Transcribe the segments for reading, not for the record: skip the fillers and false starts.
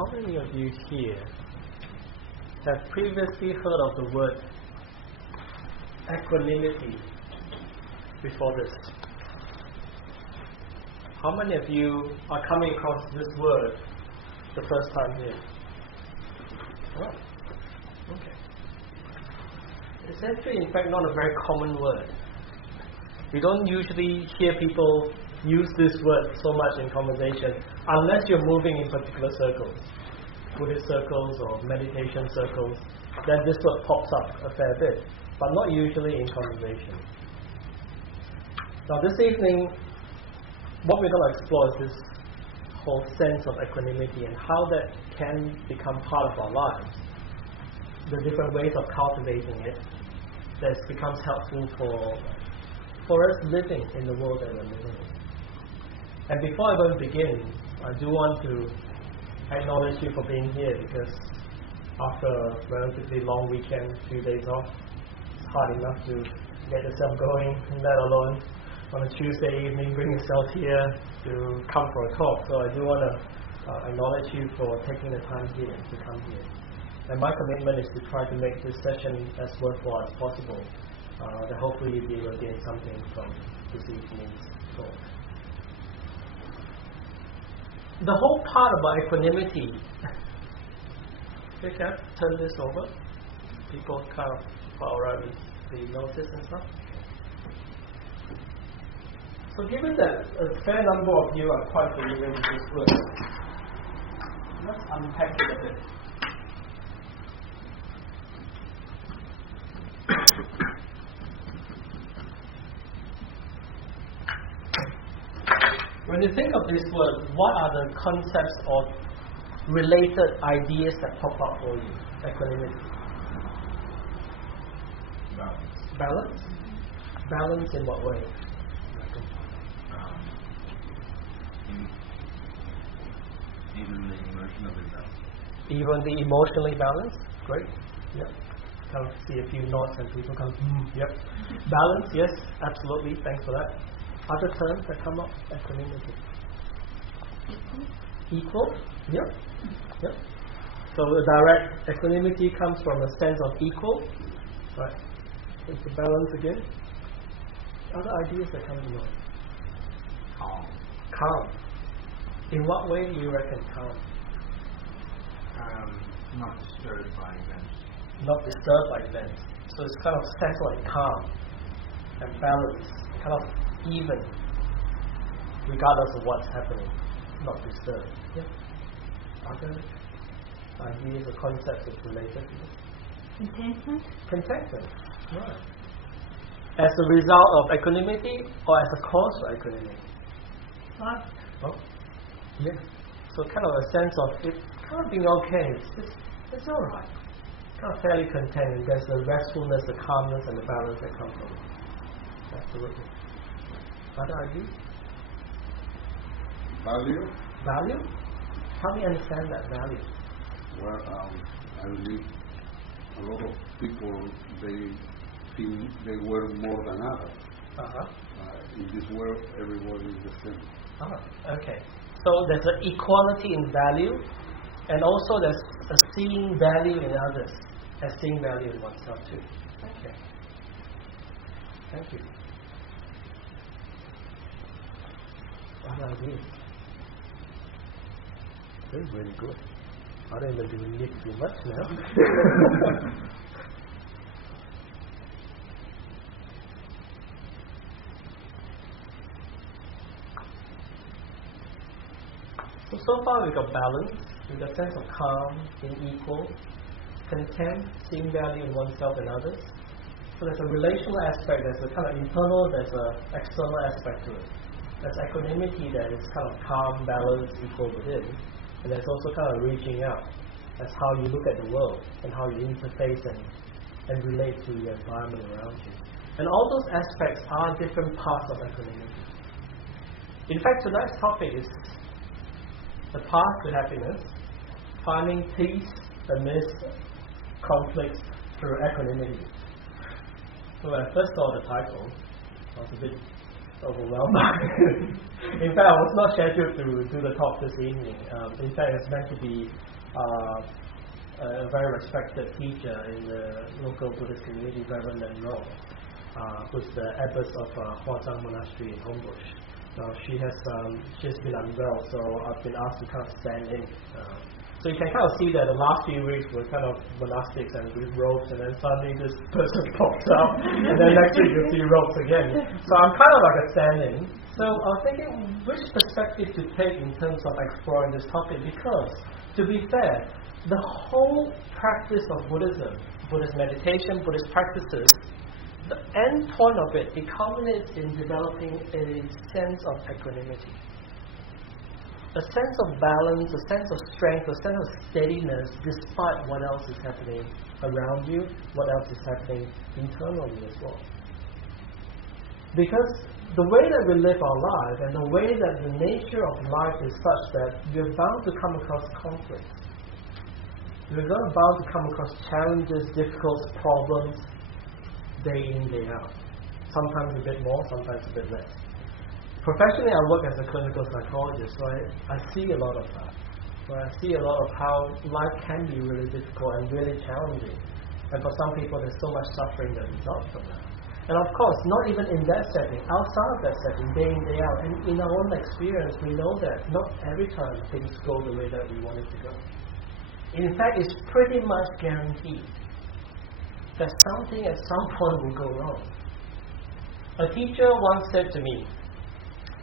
how many of you here have previously heard of the word equanimity before this? How many of you are coming across this word the first time here? Oh, okay. It's actually, in fact, not a very common word. We don't usually hear people use this word so much in conversation unless you're moving in particular circles, Buddhist circles or meditation circles. Then this word pops up a fair bit, but not usually in conversation. Now this evening, what we're going to explore is this whole sense of equanimity and how that can become part of our lives. The different ways of cultivating it that becomes helpful for us living in the world that we're living in. And before I go and begin, I do want to acknowledge you for being here, because after a relatively long weekend, few days off, it's hard enough to get yourself going, let alone on a Tuesday evening bring yourself here to come for a talk. So I do want to acknowledge you for taking the time here to come here. And my commitment is to try to make this session as worthwhile as possible, that hopefully you'll be able to gain something from this evening's talk. The whole part about equanimity, okay, can I turn this over? People kind of follow around with the notice and stuff. So given that a fair number of you are quite familiar with this word, let's unpack it a bit. When you think of this word, what are the concepts or related ideas that pop up for you? Equanimity. Balance. Balance? Balance in what way? Even the emotionally balanced. Even the emotionally balanced? Great. Yep. Kind of see a few nods and people come, yep. Balance, yes, absolutely, thanks for that. Other terms that come up, equanimity. Equal? Yep. Yep. So the direct equanimity comes from a sense of equal. Right. It's the balance again. Other ideas that come to mind? Calm. Calm. In what way do you reckon calm? Not disturbed by events. Not disturbed by events. So it's kind of settled and calm and balanced, kind of even, regardless of what's happening, not disturbed. Yeah. Other ideas or concepts that's related to this? Contentment. Contentment. Right. As a result of equanimity or as a cause for equanimity? What? Oh, yeah. So kind of a sense of it kind of being okay. It's all right. Kind of fairly content. There's the restfulness, the calmness, and the balance that come from it. Absolutely. Other ideas? Value? Value? Help me understand that value. Well, I believe a lot of people, they think they worth more than others. In this world, everybody is the same. Okay. So there's an equality in value, and also there's a seeing value in others, and seeing value in oneself too. Okay. Thank you. What ideas? This is really good. I don't even need to do much now. So far we've got balance, we've got sense of calm, being equal, content, seeing value in oneself and others. So there's a relational aspect, there's a kind of internal, there's an external aspect to it. There's equanimity that is kind of calm, balanced, equal within. And there's also kind of reaching out. That's how you look at the world and how you interface and relate to the environment around you. And all those aspects are different parts of equanimity. In fact, tonight's topic is the path to happiness, finding peace amidst conflicts through equanimity. So when I first saw the title, I was a bit overwhelmed. In fact, I was not scheduled to do the talk this evening. In fact, it's meant to be a very respected teacher in the local Buddhist community, Reverend Monroe, who's the abbess of Huazhang Monastery in Homebush. Now she's been unwell, so I've been asked to kind of stand in. So you can kind of see that the last few weeks were kind of monastics and with robes, and then suddenly this person pops up, and then next week you'll see robes again. So I'm kind of like a stand-in. So I was thinking which perspective to take in terms of exploring this topic, because to be fair, the whole practice of Buddhism, Buddhist meditation, Buddhist practices, the end point of it culminates in developing a sense of equanimity. A sense of balance, a sense of strength, a sense of steadiness despite what else is happening around you, what else is happening internally as well. Because the way that we live our life and the way that the nature of life is such that we're bound to come across conflicts. We're bound to come across challenges, difficult problems, day in, day out. Sometimes a bit more, sometimes a bit less. Professionally, I work as a clinical psychologist, so I see a lot of that. So I see a lot of how life can be really difficult and really challenging. And for some people, there's so much suffering that results from that. And of course, not even in that setting, outside of that setting, day in, day out, and in our own experience, we know that not every time things go the way that we want it to go. In fact, it's pretty much guaranteed that something at some point will go wrong. A teacher once said to me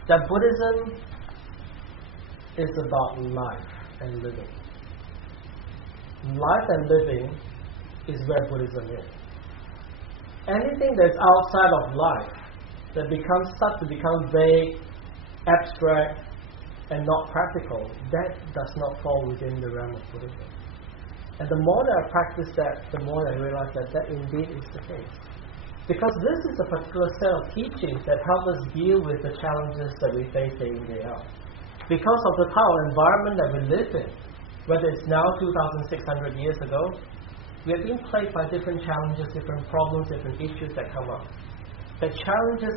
that Buddhism is about life and living. Life and living is where Buddhism is. Anything that's outside of life that starts to become vague, abstract, and not practical, that does not fall within the realm of Buddhism. And the more that I practice that, the more I realize that indeed is the case. Because this is a particular set of teachings that help us deal with the challenges that we face day in, day out. Because of the type of environment that we live in, whether it's now 2,600 years ago, we have been plagued by different challenges, different problems, different issues that come up. That challenges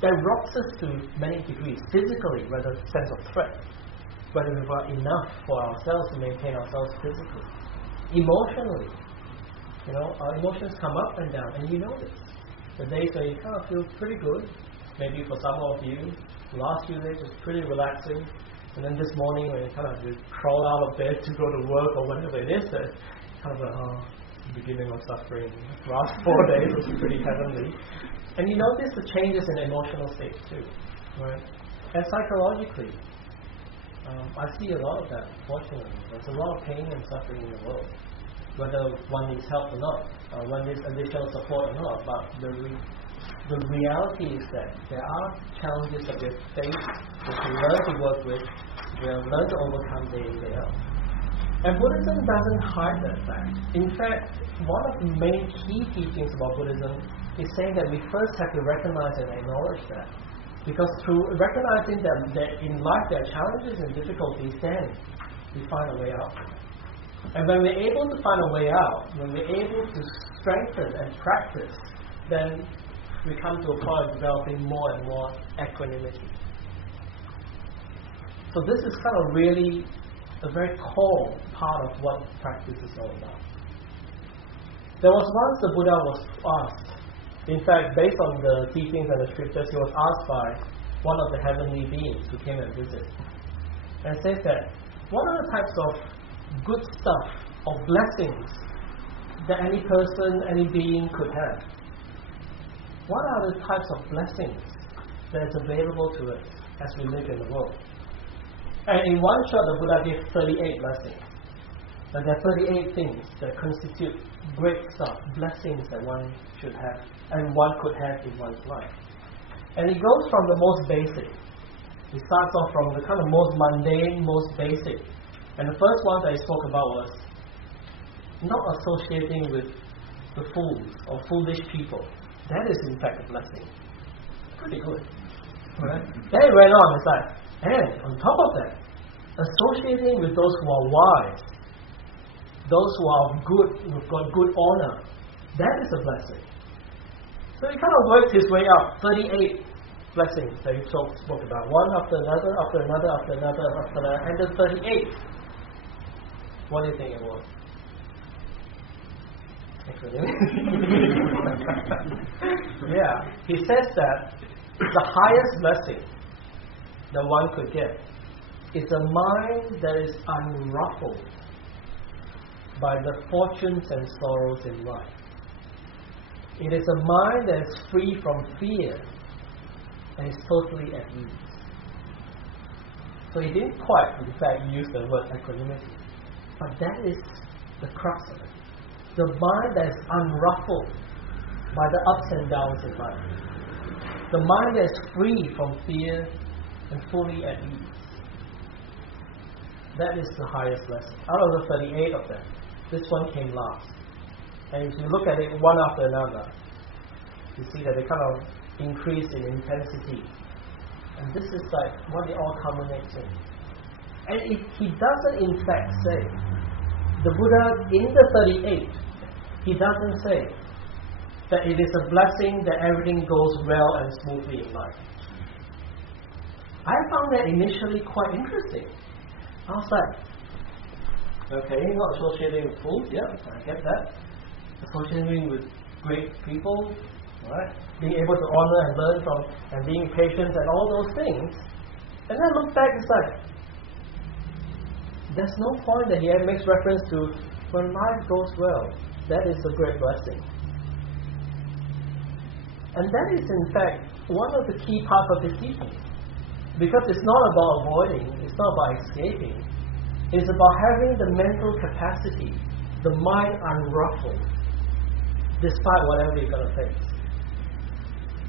that rocks us to many degrees, physically, whether sense of threat, whether we've got enough for ourselves to maintain ourselves physically, emotionally. Our emotions come up and down, and you know this. The days where you kind of feel pretty good, maybe for some of you, the last few days was pretty relaxing, and then this morning when you kind of crawl out of bed to go to work or whatever it is, kind of the beginning of suffering. The last 4 days was pretty heavenly. And you notice the changes in emotional states too, right? And psychologically, I see a lot of that, fortunately. There's a lot of pain and suffering in the world, whether one needs help or not, one needs additional support or not. But the reality is that there are challenges that we face, that we learn to work with, we have learned to overcome day in, day out. And Buddhism doesn't hide that fact. In fact, one of the main key teachings about Buddhism is saying that we first have to recognize and acknowledge that. Because through recognizing that in life there are challenges and difficulties, then we find a way out. And when we're able to find a way out, when we're able to strengthen and practice, then we come to a point of developing more and more equanimity. So this is kind of really a very core part of what practice is all about. There was once the Buddha was asked, in fact, based on the teachings and the scriptures, he was asked by one of the heavenly beings who came and visited, and says that, what are the types of good stuff, of blessings, that any person, any being could have? What are the types of blessings that is available to us as we live in the world? And in one shot, the Buddha gave 38 blessings. And there are 38 things that constitute great stuff, blessings that one should have, and one could have in one's life. And it goes from the most basic. It starts off from the kind of most mundane, most basic. And the first one that I spoke about was not associating with the fools or foolish people. That is in fact a blessing. Pretty good. Right? Then it went on, it's like, and on top of that, associating with those who are wise, those who are good, who've got good honor, that is a blessing. So he kind of worked his way up, 38 blessings that he spoke about, one after another, after another, after another, after another, and the 38th What do you think it was? Yeah, he says that the highest blessing that one could get is a mind that is unruffled by the fortunes and sorrows in life. It is a mind that is free from fear and is totally at ease. So he didn't quite, in fact, use the word equanimity, but that is the crux of it. The mind that is unruffled by the ups and downs in life. The mind that is free from fear and fully at ease. That is the highest lesson. Out of the 38 of them, this one came last. And if you look at it one after another, you see that they kind of increase in intensity. And this is like what it all culminates in. And he doesn't in fact say, the Buddha in the 38, he doesn't say that it is a blessing that everything goes well and smoothly in life. I found that initially quite interesting. I was like, okay, not associating with food, yeah, I get that. Associating with great people, right? Being able to honor and learn from, and being patient and all those things. And then I look back, it's like, there's no point that he makes reference to when life goes well. That is a great blessing. And that is in fact one of the key parts of his teaching. Because it's not about avoiding, it's not about escaping. It's about having the mental capacity, the mind unruffled, despite whatever you're going to face.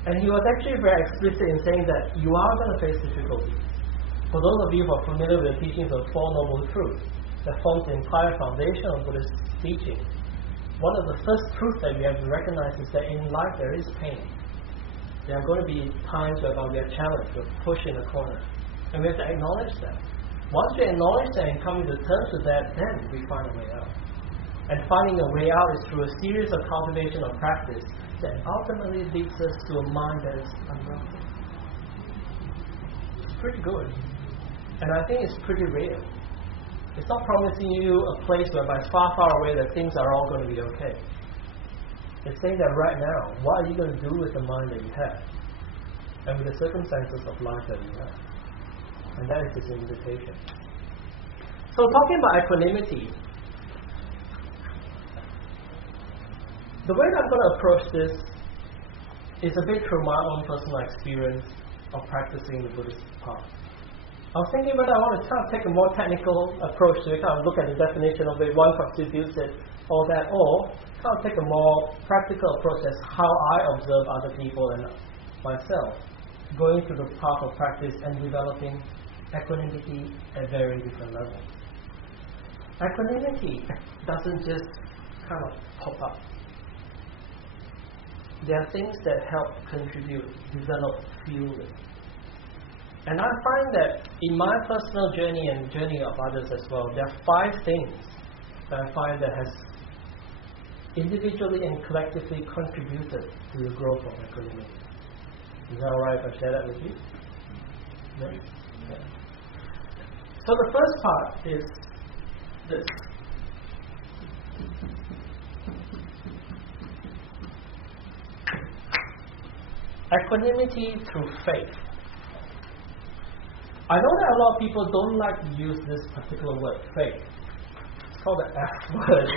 And he was actually very explicit in saying that you are going to face difficulties. For those of you who are familiar with the teachings of Four Noble Truths that forms the entire foundation of Buddhist teaching, one of the first truths that we have to recognize is that in life there is pain. There are going to be times whereby we are challenged, we're pushed in a corner. And we have to acknowledge that. Once we acknowledge that and come to terms with that, then we find a way out. And finding a way out is through a series of cultivation of practice that ultimately leads us to a mind that is unruffled. It's pretty good. And I think it's pretty real. It's not promising you a place whereby it's far, far away that things are all going to be okay. It's saying that right now, what are you going to do with the mind that you have? And with the circumstances of life that you have? And that is his invitation. So talking about equanimity, the way that I'm going to approach this is a bit through my own personal experience of practicing the Buddhist path. I was thinking whether I want to kind of take a more technical approach to it, kind of look at the definition of it, one constitutes it, all that, or kind of take a more practical approach as how I observe other people and myself, going through the path of practice and developing equanimity at very different levels. Equanimity doesn't just kind of pop up. There are things that help contribute, develop, fuel it. And I find that in my personal journey and journey of others as well, there are 5 things that I find that has individually and collectively contributed to the growth of equanimity. Is that alright if I share that with you? No? Yeah. So the first part is this. Equanimity through faith. I know that a lot of people don't like to use this particular word, faith. It's called the F word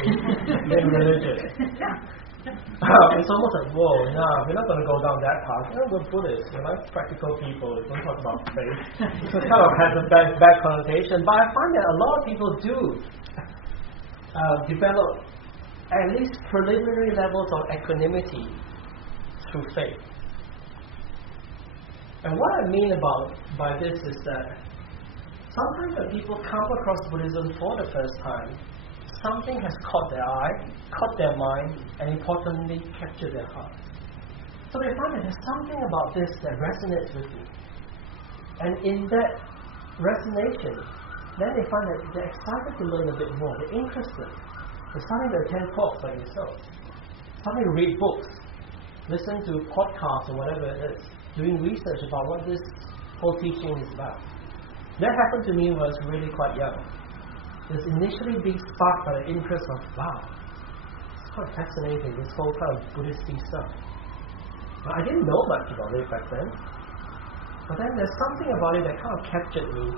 in religion. It's almost like, whoa, no, we're not going to go down that path. We're Buddhists, we're like practical people, we don't talk about faith. So it kind of has a bad connotation. But I find that a lot of people do develop at least preliminary levels of equanimity through faith. And what I mean by this is that sometimes when people come across Buddhism for the first time, something has caught their eye, caught their mind, and importantly, captured their heart. So they find that there's something about this that resonates with you. And in that resonation, then they find that they're excited to learn a bit more, they're interested. They're starting to attend talks like yourself, starting to read books, listen to podcasts or whatever it is, doing research about what this whole teaching is about. That happened to me when I was really quite young. is initially being sparked by the interest of, wow, it's quite fascinating, this whole kind of Buddhist stuff. Now, I didn't know much about it back then, but then there's something about it that kind of captured me.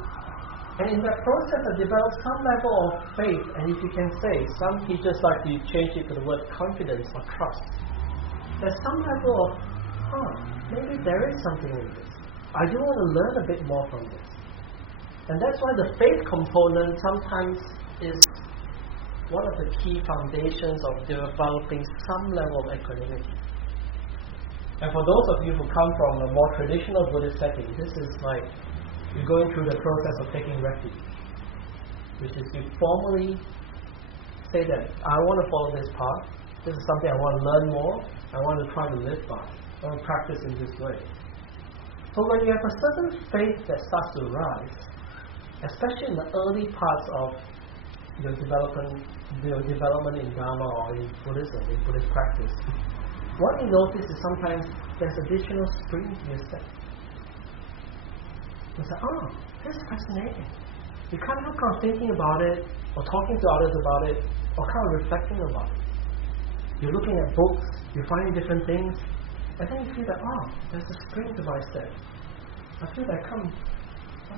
And in that process, I developed some level of faith, and if you can say, some teachers like to change it to the word confidence or trust. There's some level of, maybe there is something in this. I do want to learn a bit more from this. And that's why the faith component sometimes is one of the key foundations of developing some level of equanimity. And for those of you who come from a more traditional Buddhist setting, this is like you're going through the process of taking refuge, which is you formally say that I want to follow this path, this is something I want to learn more, I want to try to live by, I want to practice in this way. So when you have a certain faith that starts to rise, especially in the early parts of your development in Dharma or in Buddhism, in Buddhist practice, what you notice is sometimes there's additional springs in your step. You say, this is fascinating. You kind of thinking about it, or talking to others about it, or kind of reflecting about it. You're looking at books, you're finding different things, and then you feel that, there's a spring to my step. I feel that I'm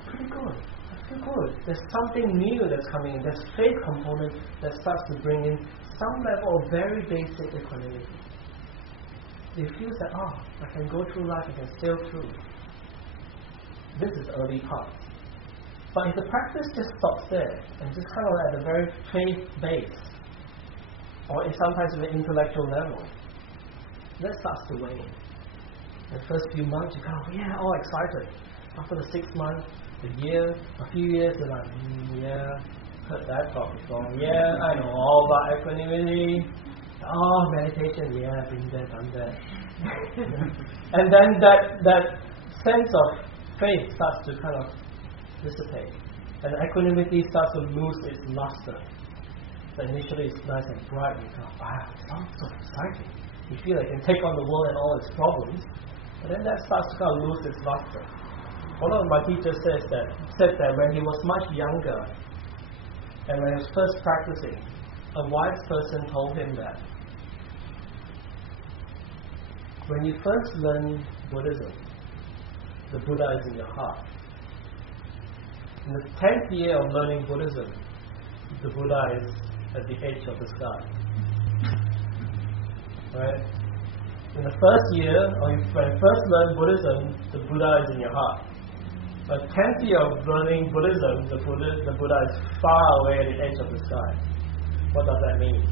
pretty good. I feel good. There's something new that's coming in. There's faith component that starts to bring in some level of very basic equanimity. It feels that, I can go through life, I can sail through. This is the early part. But if the practice just stops there, and just kind of at a very faith base, or sometimes at an intellectual level, that starts to wane. The first few months, you all excited. After the 6 months, a year, a few years, you're like, heard that talk before. I know all about equanimity. Meditation, been there, done that. And then that sense of faith starts to kind of dissipate. And equanimity starts to lose its luster. So initially it's nice and bright, and you go, wow, it sounds so exciting. You feel like you can take on the world and all its problems. But then that starts to kind of lose its luster. One of my teachers said that when he was much younger, and when he was first practicing, a wise person told him that when you first learn Buddhism, the Buddha is in your heart. In the 10th year of learning Buddhism, the Buddha is at the edge of the sky. Right? In the first year, or when you first learn Buddhism, the Buddha is in your heart. But 10th year of learning Buddhism, the Buddha is far away at the edge of the sky. What does that mean?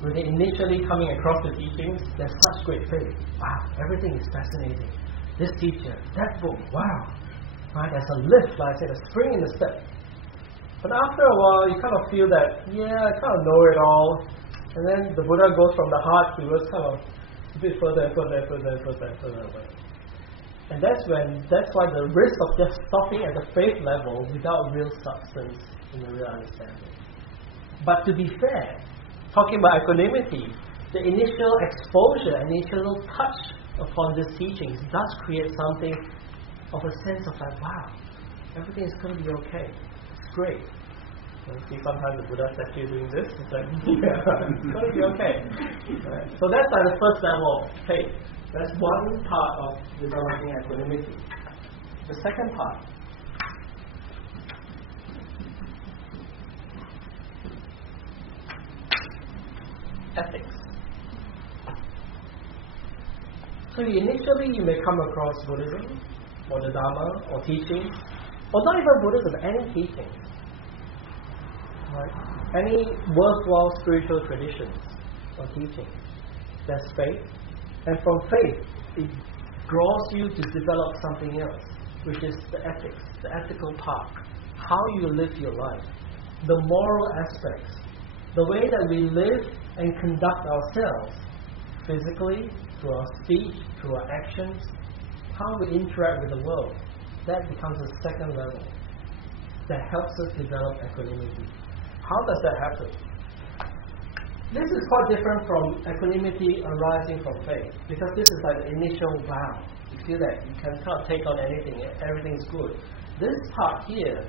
When they're initially coming across the teachings, there's such great faith. Wow, everything is fascinating. This teacher, that book, wow. Right, there's a lift, like I said, a spring in the step. But after a while, you kind of feel that, I kind of know it all. And then the Buddha goes from the heart towards kind of a bit further away. And that's why the risk of just stopping at the faith level without real substance in the real understanding. But to be fair, talking about equanimity, the initial exposure, initial touch upon these teachings does create something of a sense of like, wow, everything is going to be okay. It's great. You see, sometimes the Buddha says you're doing this, it's like, it's going to be okay. Right? So that's like the first level of faith. That's one part of developing equanimity. The second part, ethics. So initially you may come across Buddhism, or the Dharma, or teachings, or not even Buddhism, any teaching. Right? Any worthwhile spiritual traditions or teachings. There's faith. And from faith, it draws you to develop something else, which is the ethics, the ethical part. How you live your life. The moral aspects. The way that we live and conduct ourselves, physically, through our speech, through our actions, how we interact with the world. That becomes a second level that helps us develop equanimity. How does that happen? This is quite different from equanimity arising from faith, because this is like the initial wow. You feel that you can't take on anything, everything is good. This part here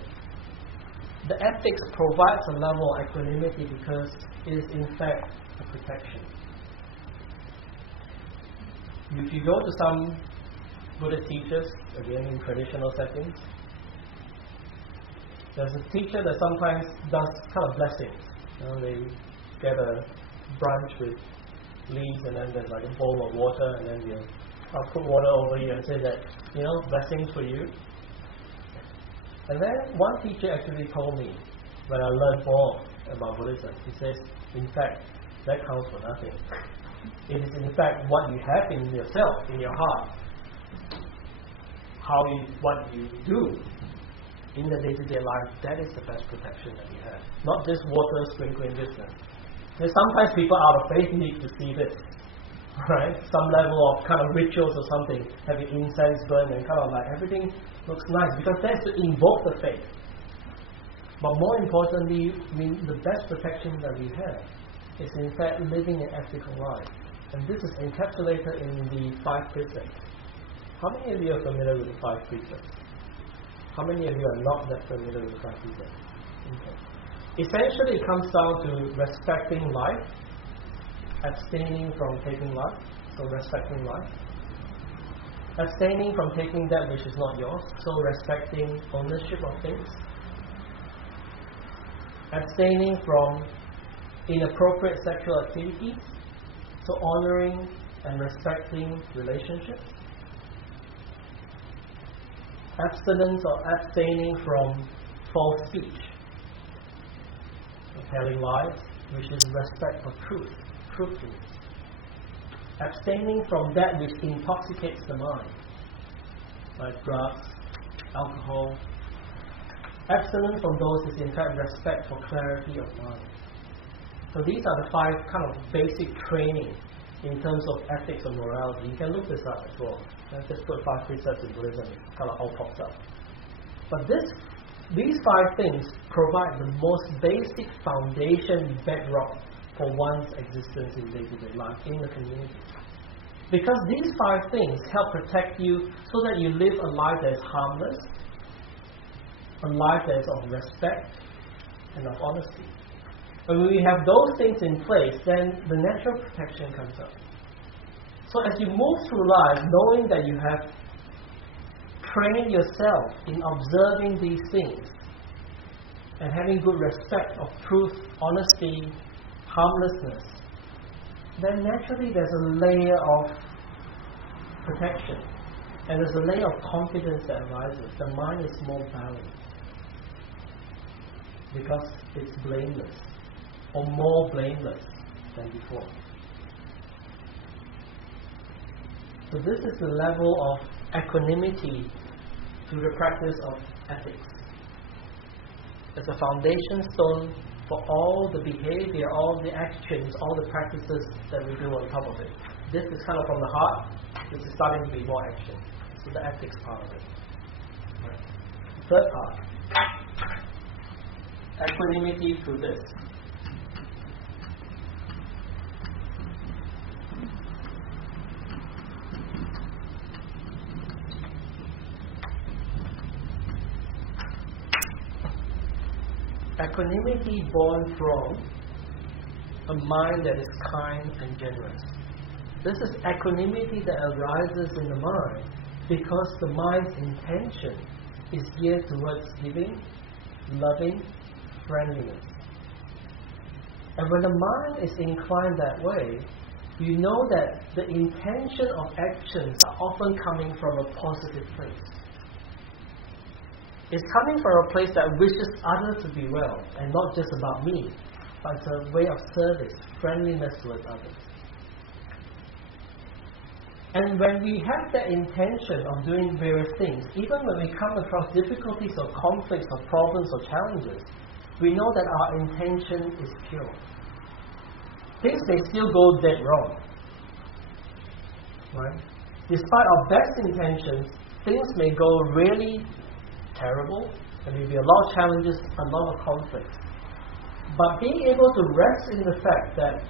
the ethics provides a level of equanimity because it is in fact a protection. If you go to some Buddhist teachers, again in traditional settings, there's a teacher that sometimes does kind of blessings. They get a branch with leaves and then there's like a bowl of water and then I'll put water over you and say that, blessings for you. And then one teacher actually told me, when I learned more about Buddhism, he says, in fact, that counts for nothing. It is in fact what you have in yourself, in your heart. What you do in the day-to-day life, that is the best protection that you have. Not just water sprinkling business. Sometimes people out of faith need to see this. Right? Some level of kind of rituals or something, having incense burn and kind of like everything looks nice because that's to invoke the faith. But more importantly, the best protection that we have is in fact living an ethical life. And this is encapsulated in the 5 precepts. How many of you are familiar with the 5 precepts? How many of you are not that familiar with the 5 precepts? Okay. Essentially, it comes down to respecting life, abstaining from taking life, so respecting life. Abstaining from taking that which is not yours, so respecting ownership of things. Abstaining from inappropriate sexual activities, so honoring and respecting relationships. Abstinence or abstaining from false speech, telling lies, which is respect for truthfulness. Abstaining from that which intoxicates the mind, like drugs, alcohol. Abstinence from those is in fact respect for clarity of mind. So these are the 5 kind of basic training in terms of ethics and morality. You can look this up as well. Just put 5 precepts in Buddhism, it kind of all pops up. But these 5 things provide the most basic foundation bedrock for one's existence in day-to-day life in the community. Because these 5 things help protect you so that you live a life that is harmless, a life that is of respect and of honesty. And when we have those things in place, then the natural protection comes up. So as you move through life, knowing that you have trained yourself in observing these things and having good respect of truth, honesty, harmlessness, then naturally there's a layer of protection and there's a layer of confidence that arises. The mind is more balanced because it's blameless or more blameless than before. So this is the level of equanimity through the practice of ethics. It's a foundation stone for all the behavior, all the actions, all the practices that we do on top of it. This is kind of from the heart. This is starting to be more action. So the ethics part of it. Right. Third part. Equanimity through this. Equanimity born from a mind that is kind and generous. This is equanimity that arises in the mind because the mind's intention is geared towards giving, loving, friendliness. And when the mind is inclined that way, you know that the intention of actions are often coming from a positive place. It's coming from a place that wishes others to be well, and not just about me, but it's a way of service, friendliness towards others. And when we have that intention of doing various things, even when we come across difficulties or conflicts or problems or challenges, we know that our intention is pure. Things may still go dead wrong. Right? Despite our best intentions, things may go really terrible, and there will be a lot of challenges, a lot of conflicts. But being able to rest in the fact that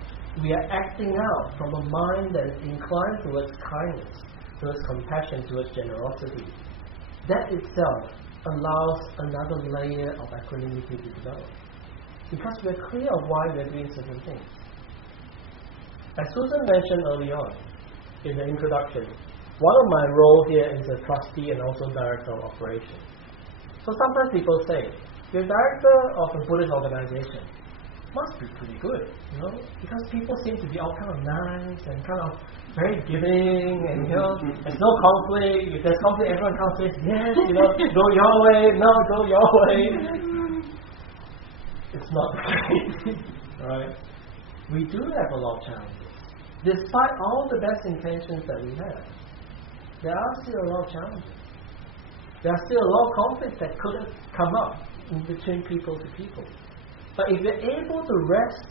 we are acting out from a mind that is inclined towards kindness, towards compassion, towards generosity, that itself allows another layer of equanimity to develop. Because we're clear of why we're doing certain things. As Susan mentioned early on in the introduction, one of my roles here is a trustee and also director of operations. So sometimes people say, you're director of a Buddhist organization. Must be pretty good, because people seem to be all kind of nice and kind of very giving, and there's no conflict. If there's conflict, everyone kind of says yes, go your way, no, go your way. It's not the case, right? We do have a lot of challenges. Despite all the best intentions that we have, there are still a lot of challenges. There are still a lot of conflicts that couldn't come up in between people to people. But if we're able to rest,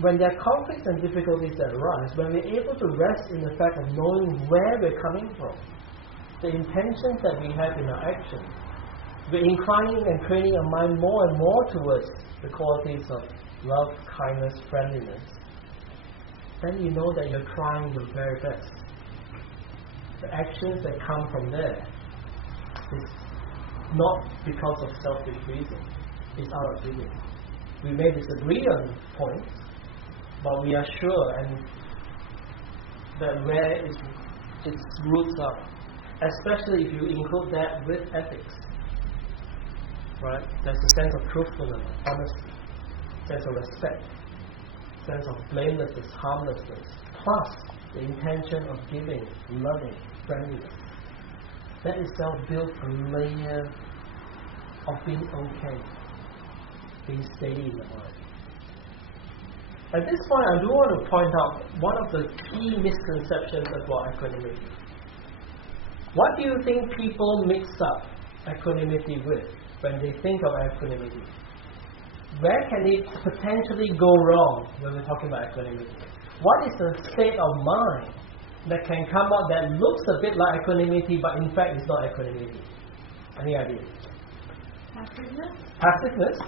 when there are conflicts and difficulties that arise, when we're able to rest in the fact of knowing where we're coming from, the intentions that we have in our actions, we're inclining and training our mind more and more towards the qualities of love, kindness, friendliness, then you know that you're trying your very best. The actions that come from there is not because of selfish reasons. It's our opinion. We may disagree on points, but we are sure and that where its roots are, especially if you include that with ethics. Right? There's a sense of truthfulness, honesty, sense of respect, sense of blamelessness, harmlessness, plus the intention of giving, loving, friendliness. That itself builds a layer of being okay, being steady in the mind. At this point, I do want to point out one of the key misconceptions about equanimity. What do you think people mix up equanimity with when they think of equanimity? Where can it potentially go wrong when we're talking about equanimity? What is the state of mind that can come out that looks a bit like equanimity, but in fact is not equanimity? Any ideas? Passiveness. Passiveness?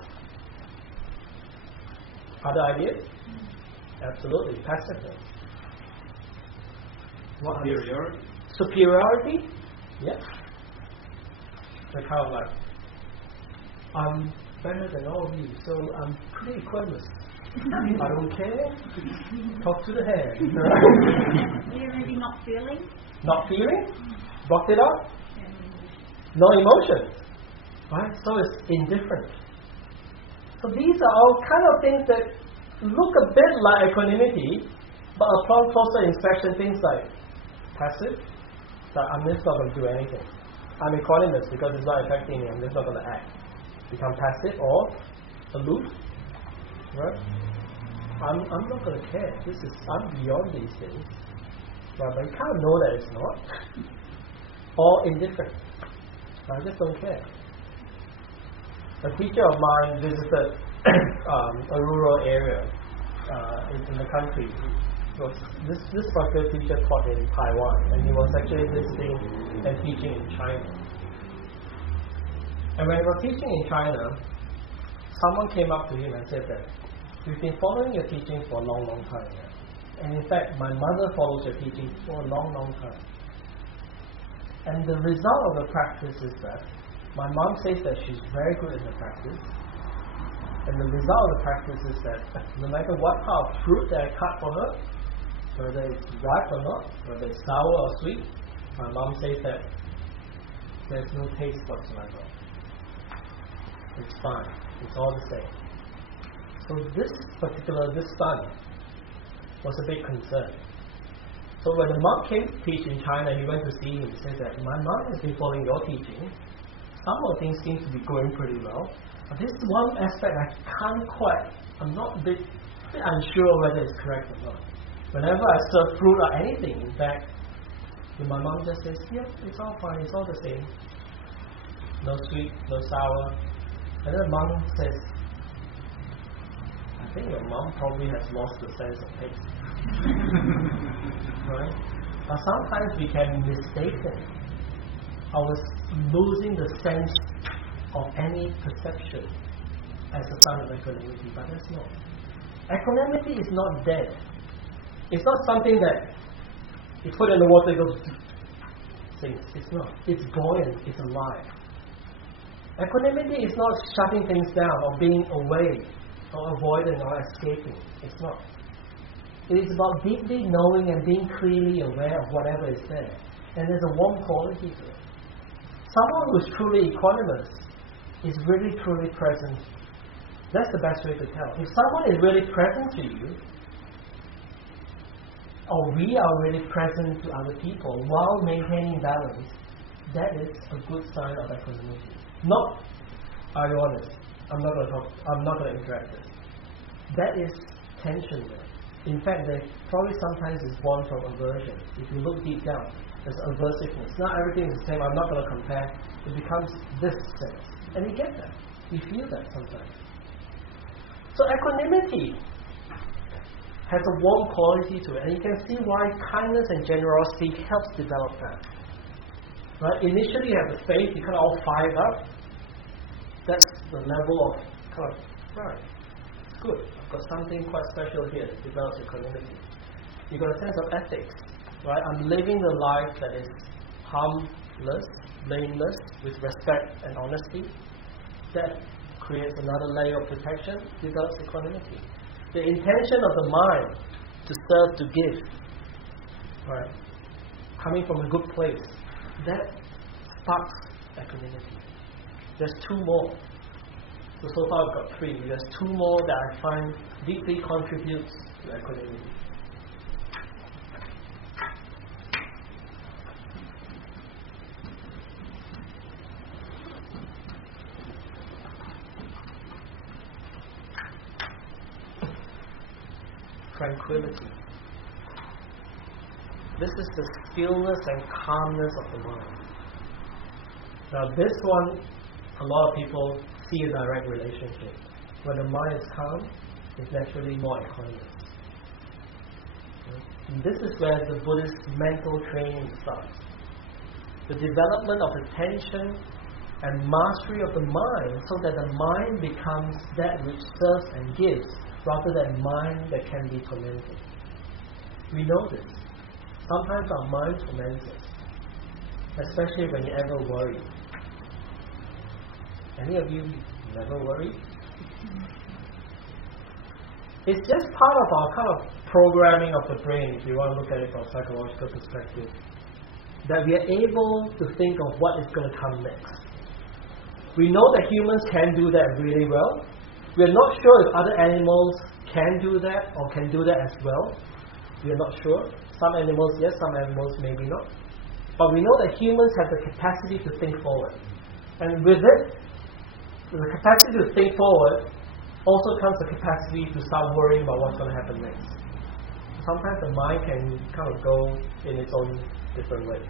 Other ideas? Absolutely, passiveness. What Superiority? Superiority? Yes. The kind of like, I'm better than all of you, so I'm pretty equanimous. I don't care. Talk to the head. You're maybe not feeling. Not feeling? Blocked it out? No emotion. Right? So it's indifferent. So these are all kind of things that look a bit like equanimity, but upon closer inspection, things like passive, that I'm just not going to do anything. I'm equanimous because it's not affecting me, I'm just not going to act. Become passive or aloof. Right? I'm not going to care. I'm beyond these things. Right? But you kind of know that it's not. Or indifferent. I just don't care. A teacher of mine visited a rural area in the country. This particular teacher taught in Taiwan, and he was actually visiting and teaching in China. And when he was teaching in China, someone came up to him and said that, we've been following your teaching for a long, long time now. And in fact, my mother follows your teaching for a long, long time. And the result of the practice is that my mom says that she's very good in the practice. And the result of the practice is that no matter what kind of fruit that I cut for her, whether it's ripe or not, whether it's sour or sweet, my mom says that there's no taste whatsoever. It's fine. It's all the same. So this son was a bit concerned. So when the monk came to teach in China, he went to see him and said that my mom has been following your teaching. Some of things seem to be going pretty well. But this one aspect I'm not a bit unsure whether it's correct or not. Whenever I serve fruit or anything, in fact, my mom just says, yep, it's all fine, it's all the same. No sweet, no sour. And then the mom says, I think your mom probably has lost the sense of taste. Right? But sometimes we can mistake it. I was losing the sense of any perception as a sign of equanimity, but that's not. Equanimity is not dead. It's not something that you put in the water, it goes sings. It's not. It's buoyant, it's alive. Equanimity is not shutting things down or being away or avoiding or escaping. It's not. It is about deeply knowing and being clearly aware of whatever is there. And there's a warm quality to it. Someone who is truly equanimous is really truly present. That's the best way to tell. If someone is really present to you, or we are really present to other people while maintaining balance, that is a good sign of equanimity. Not, are you honest? I'm not going to interact with. That is tension there. In fact, there probably sometimes is born from aversion. If you look deep down, there's aversiveness. Not everything is the same. I'm not going to compare. It becomes this sense. And you get that. You feel that sometimes. So equanimity has a warm quality to it. And you can see why kindness and generosity helps develop that. Right? Initially you have the faith, you kind of all fired up. That's the level of kind of, right, it's good. I've got something quite special here that develops equanimity. You've got a sense of ethics. Right? I'm living the life that is harmless, blameless, with respect and honesty. That creates another layer of protection, develops equanimity. The intention of the mind to serve, to give, right, coming from a good place, that sparks equanimity. There's two more. So far I've got three. There's two more that I find deeply contributes to equanimity. Tranquility. This is the stillness and calmness of the mind. Now this one, a lot of people see a direct relationship. When the mind is calm, it's naturally more equanimous. And this is where the Buddhist mental training starts. The development of attention and mastery of the mind so that the mind becomes that which serves and gives rather than mind that can be tormented. We know this. Sometimes our mind torments us, especially when you ever worry. Any of you never worry? It's just part of our kind of programming of the brain, if you want to look at it from a psychological perspective, that we are able to think of what is going to come next. We know that humans can do that really well. We are not sure if other animals can do that or can do that as well. We are not sure. Some animals yes, some animals maybe not. But we know that humans have the capacity to think forward. And with it, the capacity to think forward also comes the capacity to start worrying about what's going to happen next. Sometimes the mind can kind of go in its own different way.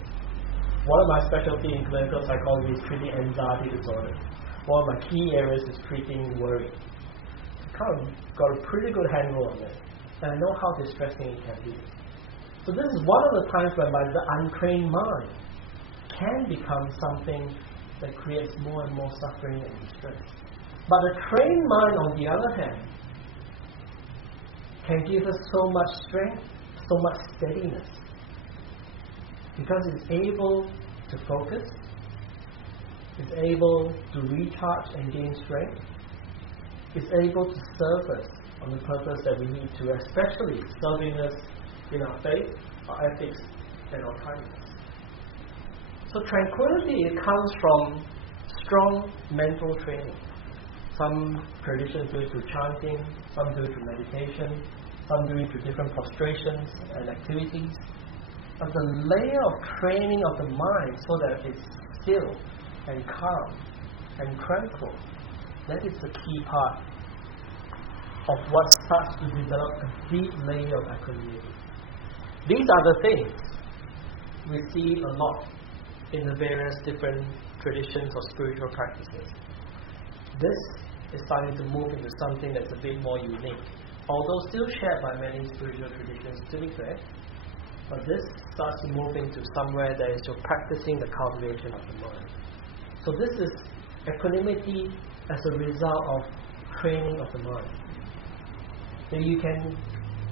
One of my specialty in clinical psychology is treating anxiety disorders. One of my key areas is treating worry. I kind of got a pretty good handle on it. And I know how distressing it can be. So this is one of the times whereby the untrained mind can become something that creates more and more suffering and distress. But the trained mind, on the other hand, can give us so much strength, so much steadiness. Because it's able to focus, it's able to recharge and gain strength, it's able to serve us on the purpose that we need to, especially serving us in our faith, our ethics, and our kindness. So tranquility, it comes from strong mental training. Some traditions do it through chanting, some do it through meditation, some do it through different prostrations and activities. But the layer of training of the mind so that it's still and calm and tranquil, that is the key part of what starts to develop a deep layer of equanimity. These are the things we see a lot in the various different traditions or spiritual practices. This is starting to move into something that's a bit more unique, although still shared by many spiritual traditions, to be fair. But this starts to move into somewhere that is you're practicing the cultivation of the mind. So this is equanimity as a result of training of the mind. So you can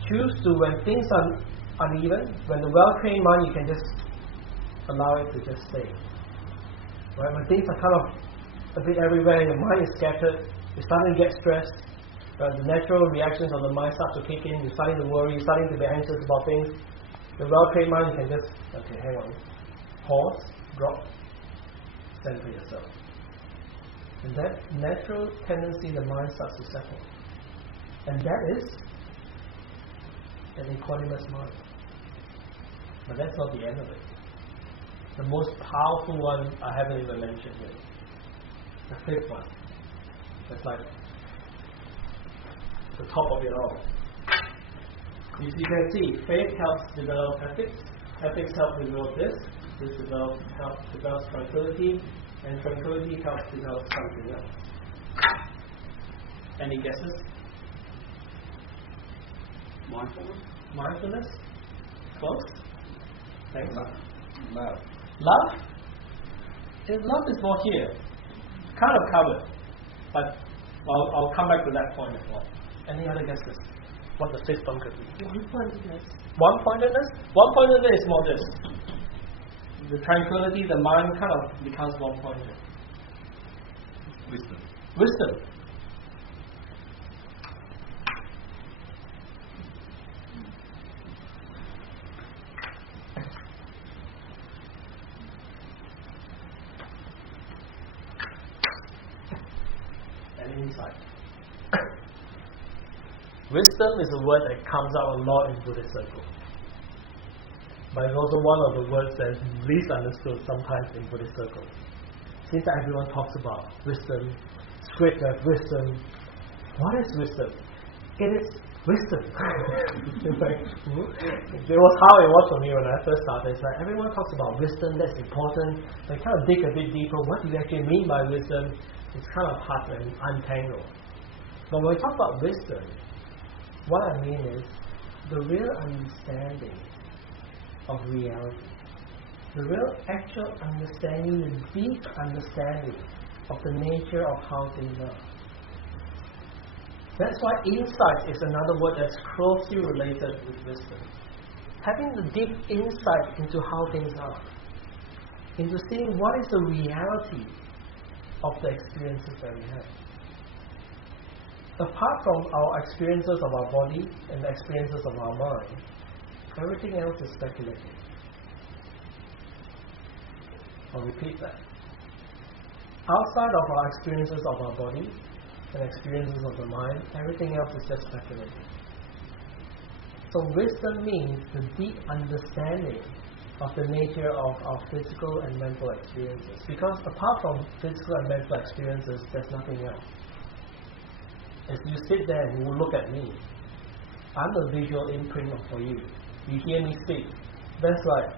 choose to, when things are uneven, when the well-trained mind, you can just allow it to just stay. Right? When things are kind of a bit everywhere, your mind is scattered, you're starting to get stressed, the natural reactions of the mind start to kick in, you're starting to worry, you're starting to be anxious about things. The well-trained mind, you can just, okay, hang on, pause, drop, center yourself. And that natural tendency, the mind starts to settle. And that is an equanimous mind. But that's not the end of it. The most powerful one I haven't even mentioned yet. The fifth one. That's like the top of it all. You can see, faith helps develop ethics. Ethics help develop this. This helps develop tranquility. And tranquility helps develop something else. Any guesses? Mindfulness? Mindfulness? Close? Thanks. Love. Love? Love is more here. Kind of covered. But I'll come back to that point as well. Any other guesses? What the fifth one could be? One-pointedness. One-pointedness? One-pointedness is more this. The tranquility, the mind kind of becomes one-pointed. Wisdom. Wisdom. And insight. Wisdom is a word that comes out a lot in Buddhist circles. But it's also one of the words that is least understood sometimes in Buddhist circles. Since everyone talks about wisdom, it's great to have wisdom. What is wisdom? It is wisdom. It's like, it was how it was for me when I first started. It's like everyone talks about wisdom, that's important. But kind of dig a bit deeper. What do you actually mean by wisdom? It's kind of hard to untangle. But when we talk about wisdom, what I mean is the real understanding of reality. The real actual understanding, the deep understanding of the nature of how things are. That's why insight is another word that's closely related with wisdom. Having the deep insight into how things are. Into seeing what is the reality of the experiences that we have. Apart from our experiences of our body and the experiences of our mind, everything else is speculative. I'll repeat that. Outside of our experiences of our body and experiences of the mind, everything else is just speculative. So wisdom means the deep understanding of the nature of our physical and mental experiences. Because apart from physical and mental experiences, there's nothing else. As you sit there and you look at me, I'm a visual imprint for you. You hear me speak. That's like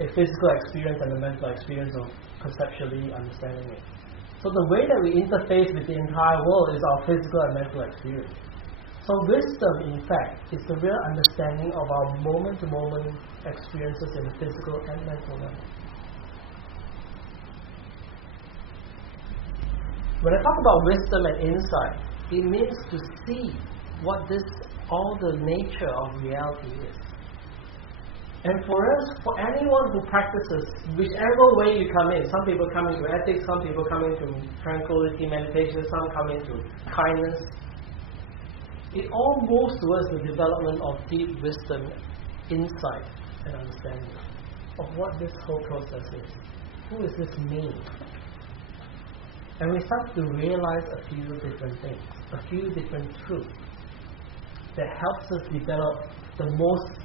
a physical experience and a mental experience of conceptually understanding it. So the way that we interface with the entire world is our physical and mental experience. So wisdom, in fact, is the real understanding of our moment-to-moment experiences in the physical and mental level. When I talk about wisdom and insight, it means to see what all the nature of reality is. And for us, for anyone who practices, whichever way you come in, some people come into ethics, some people come into tranquility, meditation, some come into kindness, it all moves towards the development of deep wisdom, insight, and understanding of what this whole process is. Who is this me? And we start to realize a few different things, a few different truths that helps us develop the most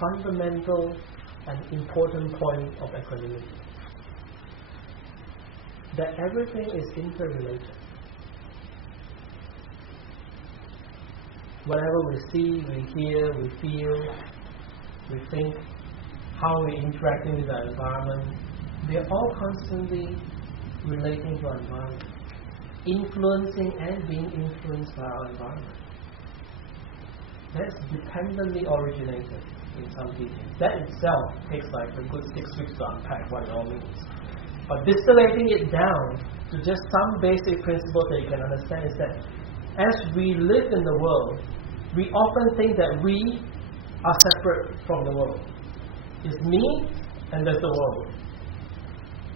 fundamental and important point of equanimity. That everything is interrelated. Whatever we see, we hear, we feel, we think, how we're interacting with our environment, they are all constantly relating to our environment, influencing and being influenced by our environment. That's dependently originated in some teachings. That itself takes like a good 6 weeks to unpack what it all means. But distillating it down to just some basic principles that you can understand is that as we live in the world, we often think that we are separate from the world. It's me and there's the world.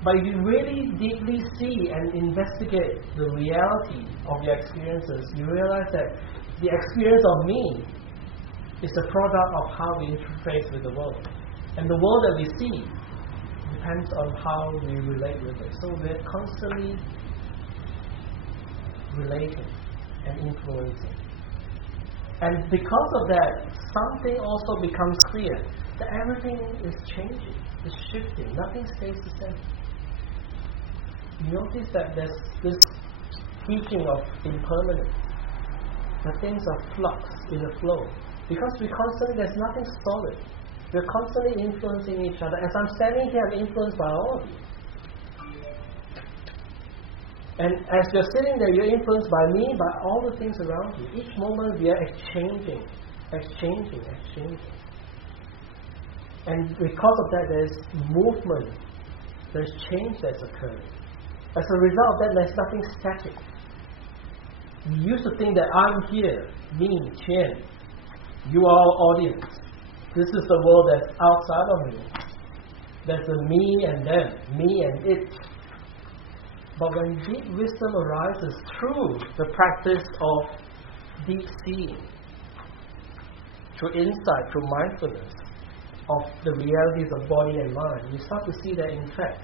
But if you really deeply see and investigate the reality of your experiences, you realize that the experience of me is a product of how we interface with the world. And the world that we see depends on how we relate with it. So we're constantly relating and influencing. And because of that, something also becomes clear, that everything is changing, is shifting, nothing stays the same. You notice that there's this teaching of impermanence, that things are flux in the flow. Because there's nothing solid. We're constantly influencing each other. As I'm standing here, I'm influenced by all of you. And as you're sitting there, you're influenced by me, by all the things around you. Each moment we are exchanging. And because of that, there's movement, there's change that's occurring. As a result of that, there's nothing static. We used to think that I'm here, me, Chien, you are our audience. This is the world that's outside of me. There's the me and them, me and it. But when deep wisdom arises through the practice of deep seeing, through insight, through mindfulness of the realities of body and mind, you start to see that in fact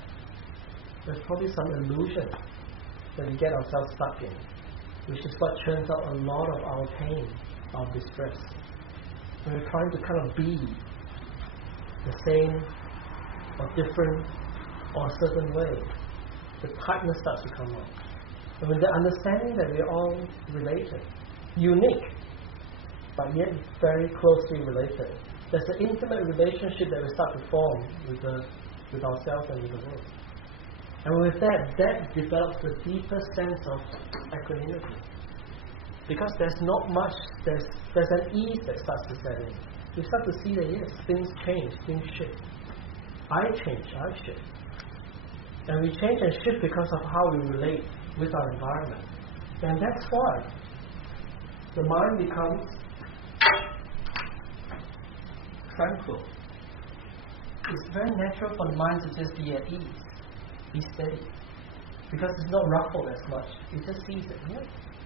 there's probably some illusion that we get ourselves stuck in, which is what churns out a lot of our pain, our distress. When we're trying to kind of be the same or different or a certain way, the tightness starts to come up. And with the understanding that we're all related, unique, but yet very closely related, there's an intimate relationship that we start to form with ourselves and with the world. And with that develops the deepest sense of equanimity. Because there's not much, there's an ease that starts to set in. You start to see that yes, things change, things shift. I change, I shift. And we change and shift because of how we relate with our environment. And that's why the mind becomes tranquil. It's very natural for the mind to just be at ease, be steady. Because it's not ruffled as much. It just sees it. Yeah.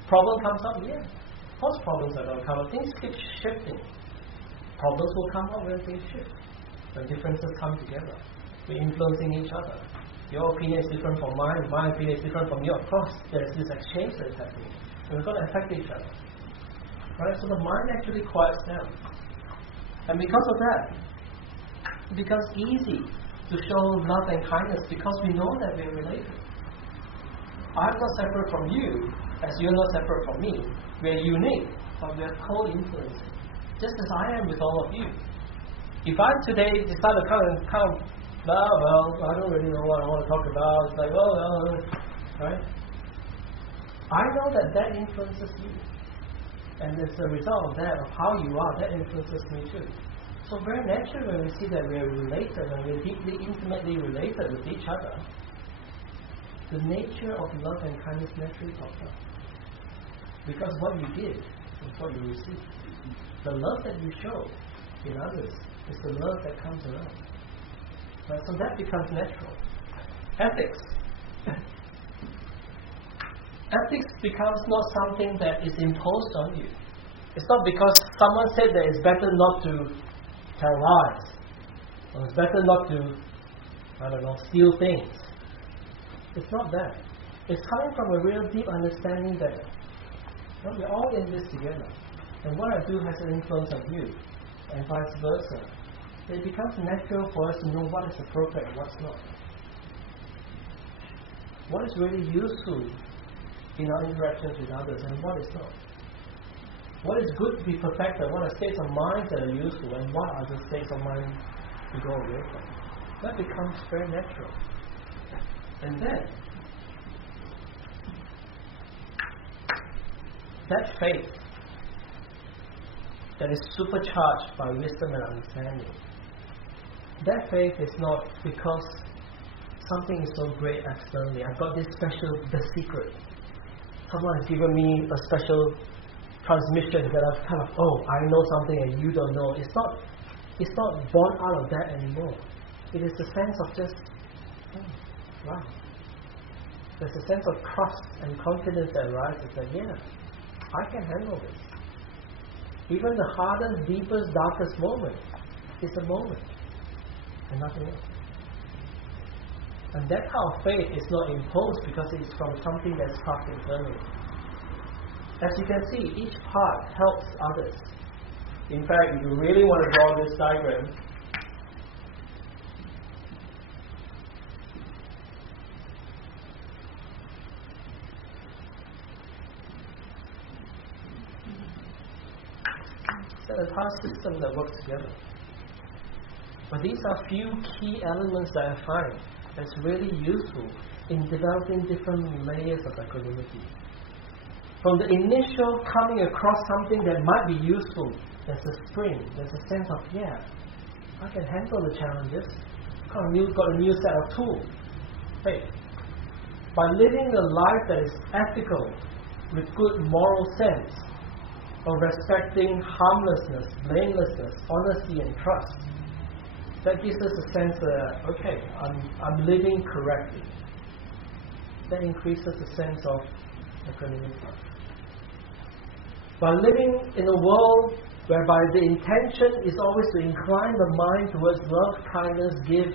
Problem comes up, yeah. Of course problems are going to come up. Things keep shifting. Problems will come up when things shift. When differences come together. We're influencing each other. Your opinion is different from mine, my opinion is different from yours. Of course, there's this exchange that's happening. And we're going to affect each other. Right? So the mind actually quiets down. And because of that, it becomes easy to show love and kindness because we know that we're related. I'm not separate from you, as you're not separate from me. We're unique, but we're co-influencing. Just as I am with all of you. If I today decide to come, well, I don't really know what I want to talk about. It's like, right? I know that influences you. And as a result of that, of how you are, that influences me too. So very naturally when we see that we're related and we're deeply, intimately related with each other, the nature of love and kindness naturally pops up. Because what you give is what you receive. The love that you show in others is the love that comes around. Right? So that becomes natural. Ethics. Ethics becomes not something that is imposed on you. It's not because someone said that it's better not to tell lies, or it's better not to, steal things. It's not that. It's coming from a real deep understanding that we're all in this together. And what I do has an influence on you, and vice versa. It becomes natural for us to know what is appropriate and what's not. What is really useful in our interactions with others and what is not. What is good to be perfected, what are states of mind that are useful, and what are the states of mind to go away from. That becomes very natural. And then, that faith that is supercharged by wisdom and understanding, that faith is not because something is so great externally. I've got this special, the secret. Someone has given me a special transmission that I've kind of, I know something and you don't know. It's not born out of that anymore. It is the sense of just, wow, there's a sense of trust and confidence that arises that, yeah, I can handle this. Even the hardest, deepest, darkest moment is a moment and nothing else. And that kind of faith is not imposed because it is from something that's tucked internally. As you can see, each part helps others. In fact, if you really want to draw this diagram, it's an entire system that works together. But these are few key elements that I find that's really useful in developing different layers of equanimity. From the initial coming across something that might be useful, there's a spring, there's a sense of, yeah, I can handle the challenges. Got a new set of tools. Hey, by living a life that is ethical, with good moral sense, of respecting harmlessness, blamelessness, honesty and trust, that gives us a sense that, okay, I'm living correctly. That increases the sense of equanimity. By living in a world whereby the intention is always to incline the mind towards love, kindness, give,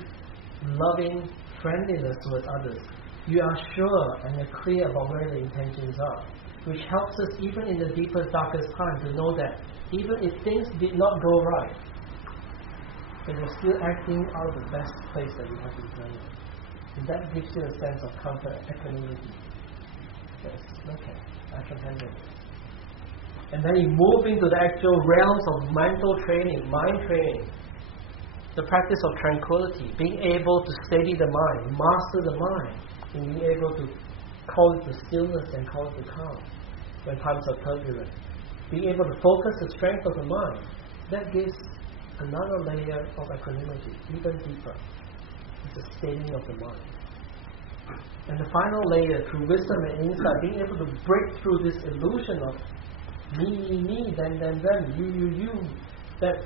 loving, friendliness towards others, you are sure and are clear about where the intentions are, which helps us even in the deepest, darkest time to know that even if things did not go right, that you're still acting out of the best place that you have internally. And that gives you a sense of comfort, equanimity. Yes, okay, I can handle it. And then you move into the actual realms of mental training, mind training, the practice of tranquility, being able to steady the mind, master the mind, and being able to call it the stillness and call it the calm when times are turbulent. Being able to focus the strength of the mind, that gives another layer of equanimity, even deeper. It's the steadying of the mind. And the final layer, through wisdom and insight, being able to break through this illusion of me, them, you, that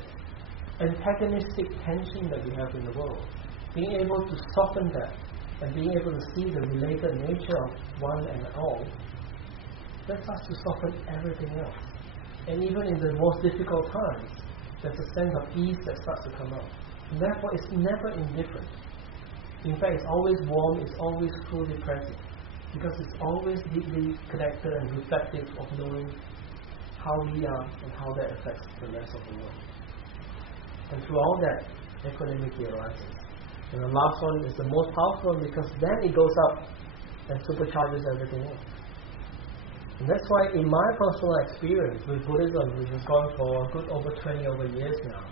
antagonistic tension that we have in the world. Being able to soften that and being able to see the related nature of one and all, that starts to soften everything else. And even in the most difficult times, there's a sense of ease that starts to come out. And therefore, it's never indifferent. In fact, it's always warm, it's always fully present. Because it's always deeply connected and reflective of knowing how we are and how that affects the rest of the world. And through all that, equanimity arises. And the last one is the most powerful one because then it goes up and supercharges everything else. And that's why in my personal experience with Buddhism, which has gone for a good over 20 over years now,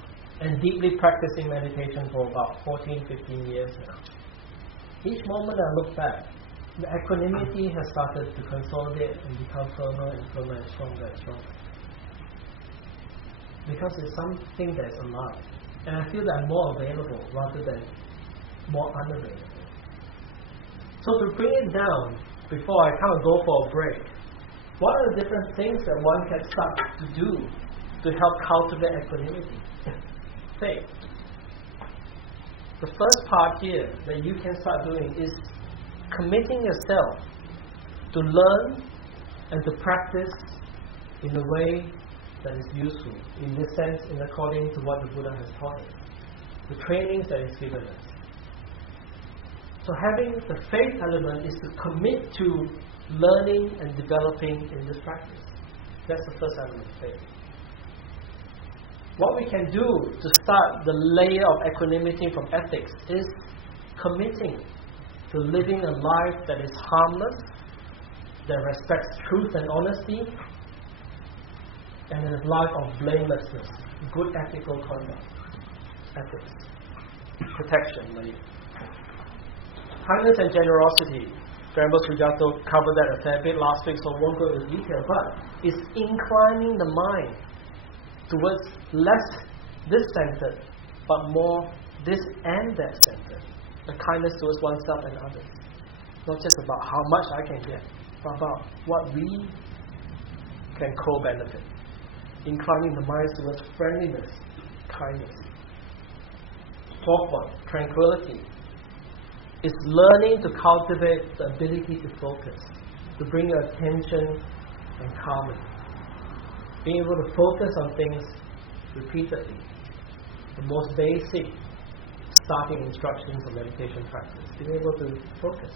and deeply practicing meditation for about 14, 15 years now, each moment I look back, the equanimity has started to consolidate and become firmer and firmer and stronger and stronger. Because it's something that's alive. And I feel that I'm more available rather than more unavailable. So to bring it down, before I kind of go for a break, what are the different things that one can start to do to help cultivate equanimity? Faith. The first part here that you can start doing is committing yourself to learn and to practice in a way that is useful, in this sense, in according to what the Buddha has taught us, the trainings that is given us. So having the faith element is to commit to learning and developing in this practice. That's the first element, faith. What we can do to start the layer of equanimity from ethics is committing to living a life that is harmless, that respects truth and honesty, and a life of blamelessness, good ethical conduct, ethics, protection, money. Kindness and generosity. Grandpa Sujato covered that a fair bit last week, so I won't go into detail, but it's inclining the mind towards less this-centered, but more this and that-centered. The kindness towards oneself and others. Not just about how much I can get, but about what we can co-benefit. Inclining the mind towards friendliness, kindness. Fourth one, tranquility. is learning to cultivate the ability to focus, to bring your attention and calming. Being able to focus on things repeatedly. The most basic starting instructions of meditation practice. Being able to focus.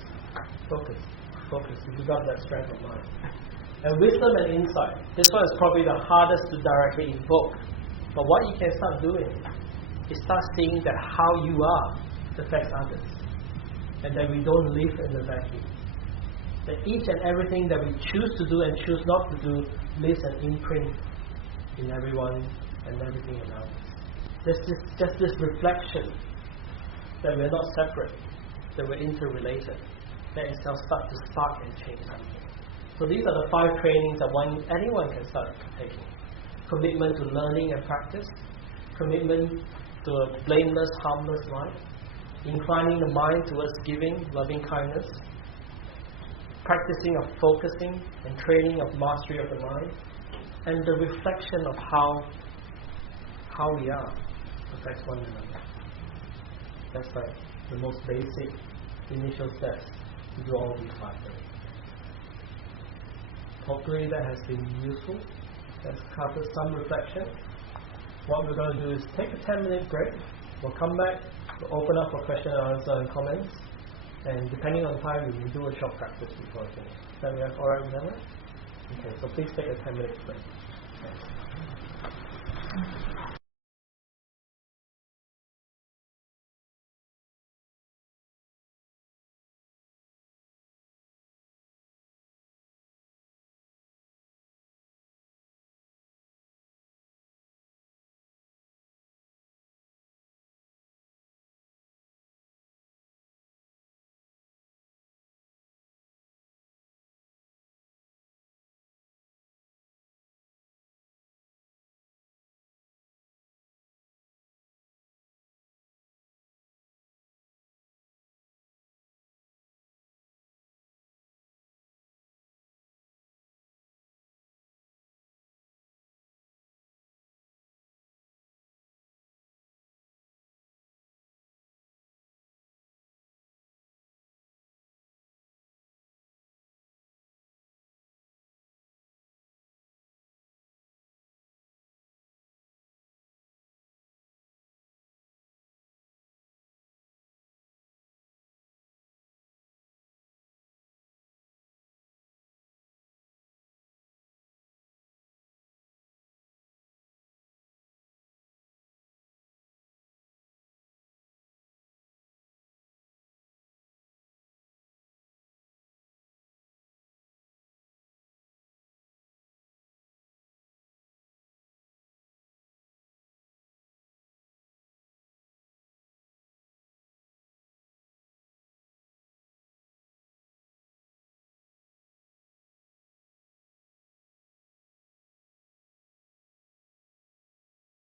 To develop that strength of mind. And wisdom and insight. This one is probably the hardest to directly invoke. But what you can start doing is start seeing that how you are affects others. And that we don't live in the vacuum. That each and everything that we choose to do and choose not to do leaves an imprint in everyone and everything around us. There's just this reflection that we're not separate, that we're interrelated, that itself starts to spark and change something. So these are the 5 trainings that anyone can start taking. Commitment to learning and practice, commitment to a blameless, harmless life, inclining the mind towards giving, loving kindness, practicing of focusing and training of mastery of the mind, and the reflection of how we are affects one another. That's like the most basic initial steps to do all these 5 things. Hopefully that has been useful. That's covered some reflection. What we're going to do is take a 10-minute break. We'll come back, we'll open up for question and answer and comments. And depending on time, we will do a short practice before we finish. Is that alright with everyone? Okay, so please take a 10-minute break. Thanks.